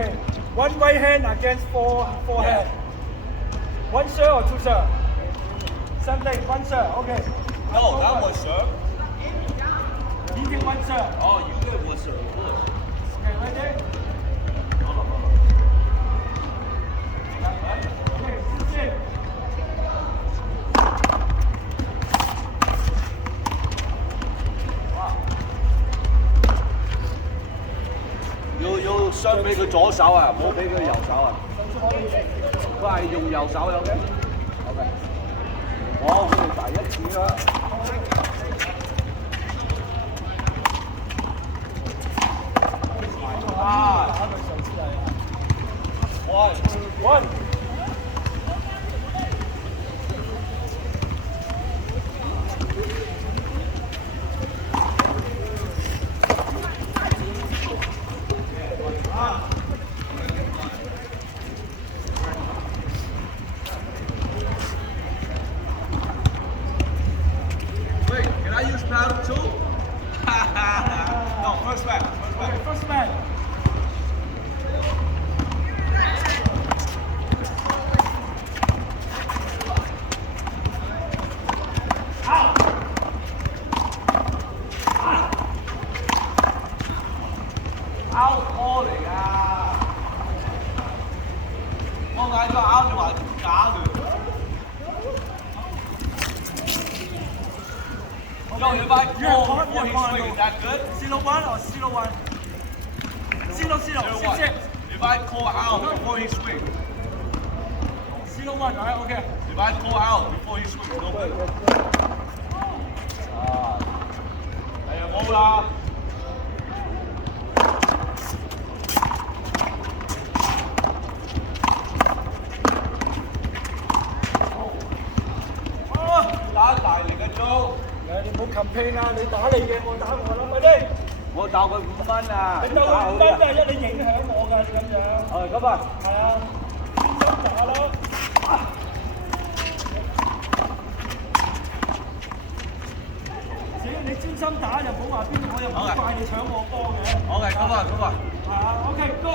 Okay. One right hand against four hand. One serve or two serve? Same thing. One serve. Okay. No, that was serve. You get one serve. Oh, you did was serve. Okay, ready? Okay, sit. 要相俾佢左手啊，唔好俾佢右手啊。佢係用右手，OK？ OK。我哋第一次啦。啊！one。Wait, can I use paddle too? No, first back. Okay, first man. Out ball 嚟㗎，我嗌咗 out 就話假嘅。Yo, if I call before he swing, is that good? Zero one or zero one? Zero. Six. If I call out before he swing, 01, alright, okay. if I call out before he swings, no good. 係啊，冇啦。打大力嘅租，你唔好 campaign 啦，你打你嘅，我打我啦，咪啲。我鬥佢5分啊！你鬥佢5分真係你影響我㗎，你咁樣。咁啊，係啊，專心打咯。只要你專心打就唔好話邊個，我又唔好怪你搶我波嘅。好嘅，咁啊。係啊 ，OK，go。